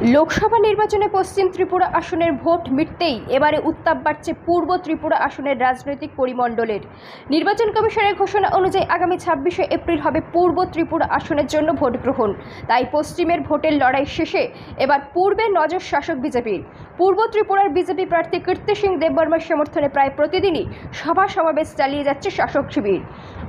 লোকসভা নির্বাচনে পশ্চিম ত্রিপুরা আসনের ভোট মিটতেই এবারে উত্তাপ বাড়ছে পূর্ব ত্রিপুরা আসনের রাজনৈতিক পরিমণ্ডলের। নির্বাচন কমিশনের ঘোষণা অনুযায়ী আগামী 26শে এপ্রিল হবে পূর্ব ত্রিপুরা আসনের জন্য ভোট গ্রহণ। তাই পশ্চিমের ভোটের লড়াই শেষে এবার পূর্বে নজর শাসক বিজেপির। পূর্ব ত্রিপুরার বিজেপি প্রার্থী কীর্তি সিং দেববর্মার সমর্থনে প্রায় প্রতিদিনই সভা সমাবেশ চালিয়ে যাচ্ছে শাসক শিবির।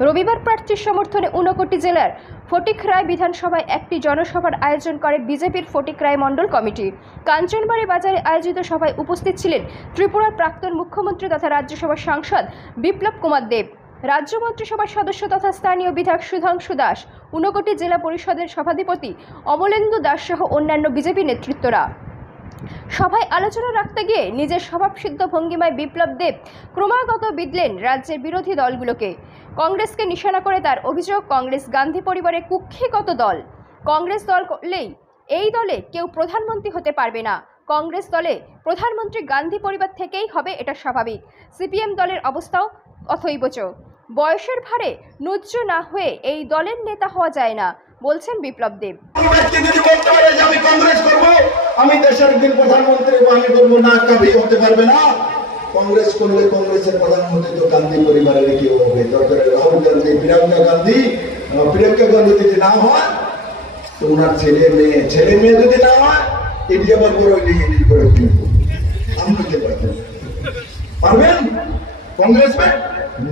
রবিবার প্রার্থীর সমর্থনে ঊনকোটি জেলার ফটিকরায় বিধানসভায় একটি জনসভার আয়োজন করে বিজেপির ফটিকরায় মণ্ডল কমিটি। কাঞ্চনবাড়ি বাজারে আয়োজিত সভায় উপস্থিত ছিলেন ত্রিপুরার প্রাক্তন মুখ্যমন্ত্রী তথা রাজ্যসভার সাংসদ বিপ্লব কুমার দেব, রাজ্য মন্ত্রিসভার সদস্য তথা স্থানীয় বিধায়ক সুধাংশু দাস, ঊনকোটি জেলা পরিষদের সভাধিপতি অমলেন্দু দাস সহ অন্যান্য বিজেপি নেতৃত্বরা। সভায় আলোচনা রাখতে গিয়ে নিজের স্বভাবসিদ্ধ ভঙ্গিমায় বিপ্লব দেব ক্রমাগত বিদলেন রাজ্যের বিরোধী দলগুলোকে। কংগ্রেসকে নিশানা করে তার অভিযোগ, কংগ্রেস গান্ধী পরিবারের কুক্ষিগত দল। কংগ্রেস দল করলেই এই দলে কেউ প্রধানমন্ত্রী হতে পারবে না। কংগ্রেস দলে প্রধানমন্ত্রী গান্ধী পরিবার থেকেই হবে, এটা স্বাভাবিক। সিপিএম দলের অবস্থাও অথৈবচ। বয়সের ভারে নুজ্জ না হয়ে এই দলের নেতা হওয়া যায় না, বলছেন বিপ্লব দেব। আমি কংগ্রেস করব, আমি দেশের একদিন প্রধানমন্ত্রী আমি করবো না, কবি হতে পারবে না। কংগ্রেস করলে কংগ্রেসের প্রধানমন্ত্রী তো গান্ধী পরিবারের কেউ হবে। দরকার রাহুল গান্ধী, প্রিয়াঙ্কা গান্ধী যদি না হয় তো ওনার ছেলে মেয়ে যদি না হয়, এটি আবার বড় এডিট করে কিনবো। আমি হতে পারবেন কংগ্রেস में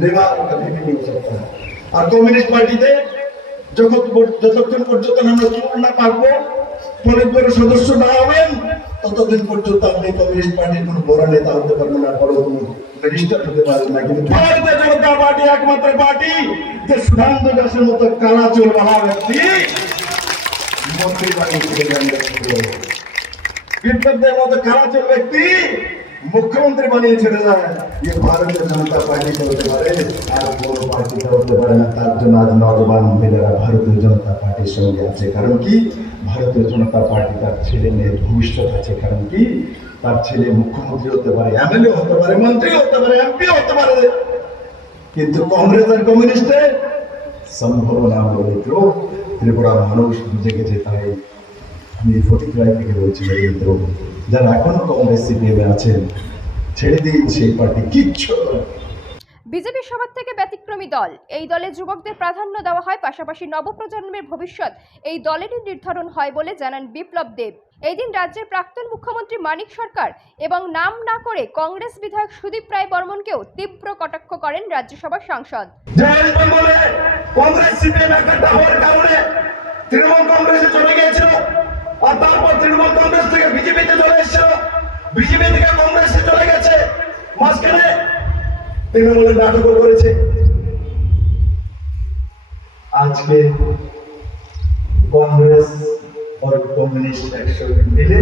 নেবার কবি नहीं हो सकता। আর কমিউনিস্ট পার্টিতে যতক্ষণ পর্যন্ত আমরা চুল না পারবো, পলিটব্যুরো সদস্য না হবেন, ততদিন পর্যন্ত আপনি কমিউনিস্ট পার্টির কোনো বড় নেতা হতে পারবেন না, বড় কোনো মিনিস্টার হতে পারবেন না। কিন্তু ভারতীয় জনতা পার্টি একমাত্র পার্টি যে সুধাংশু দাসের মতো কালা চুলওয়ালা ব্যক্তি মন্ত্রী বানিয়ে বিপ্লবদের মতো কালা চুল ব্যক্তি মুখ্যমন্ত্রী বানিয়ে ছেড়ে যায়। ভারতীয় জনতা পার্টি হতে পারে আর কোনো পার্টিতে হতে পারে না। তার জন্য আজ নওজওয়ান মহিলারা ভারতীয় জনতা পার্টির সঙ্গে আছে। কারণ কি? ভারতীয় জনতা পার্টি তার ছেলে মেয়ের ভবিষ্যৎ আছে। কারণ কি? তার ছেলে মুখ্যমন্ত্রী হতে পারে, এমএলএ হতে পারে, মন্ত্রী হতে পারে, এমপি হতে পারে। কিন্তু কংগ্রেস আর কমিউনিস্টের সম্ভব না বলে ত্রিপুরার মানুষ বুঝে গেছে। তাই আমি ফটিকরায় থেকে বলছি, যারা এখনো কংগ্রেস সিপিএমে আছেন, ছেড়ে দিন সেই পার্টি, কিচ্ছু। বিজেপি সবার থেকে ব্যতিক্রমী দল। এই দলে যুবকদের প্রাধান্য দেওয়া হয়, পাশাপাশি নবপ্রজন্মের ভবিষ্যৎ এই দলেরই নির্ধারণ হয় বলে জানান বিপ্লব দেব। এই দিন রাজ্যের প্রাক্তন মুখ্যমন্ত্রী মানিক সরকার এবং নাম না করে কংগ্রেস বিধায়ক সুদীপ রায় বর্মনকেও তীব্র কটাক্ষ করেন রাজ্যসভার সাংসদ। কংগ্রেস সিপিএম একটা হওয়ার কারণে তৃণমূল কংগ্রেসে চলে গিয়েছিল, আর তারপর তৃণমূল কংগ্রেস থেকে বিজেপিতে চলে এসেছিল, বিজেপি থেকে কংগ্রেসে চলে গেছে। মাঝখানে তৃণমূলের নাটকও করেছে। আজকে কংগ্রেস আর কমিউনিস্ট একসঙ্গে মিলে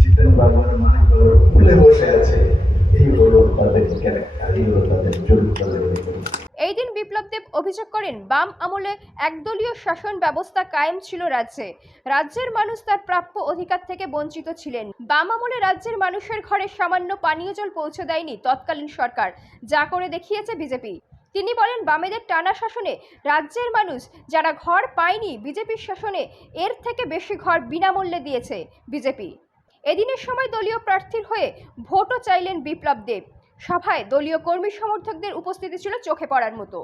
জিতেন বাবুর ভুলে বসে আছে। এই হলো তাদের ক্যারেক্টার, এই হলো তাদের চরিত্র। এই দিন বিপ্লব দেব অভিযোগ করেন, বাম আমলে একদলীয় শাসন ব্যবস্থা কায়েম ছিল রাজ্যে। রাজ্যের মানুষ তার প্রাপ্য অধিকার থেকে বঞ্চিত ছিলেন। বাম আমলে রাজ্যের মানুষের ঘরে সামান্য পানীয় জল পৌঁছে দেয়নি তৎকালীন সরকার, যা করে দেখিয়েছে বিজেপি। তিনি বলেন, বামেদের টানা শাসনে রাজ্যের মানুষ যারা ঘর পায়নি, বিজেপির শাসনে এর থেকে বেশি ঘর বিনামূল্যে দিয়েছে বিজেপি। এদিনের সময় দলীয় প্রার্থীর হয়ে ভোটও চাইলেন বিপ্লব দেব। সভায় দলীয় কর্মী সমর্থকদের উপস্থিতি ছিল চোখে পড়ার মতো।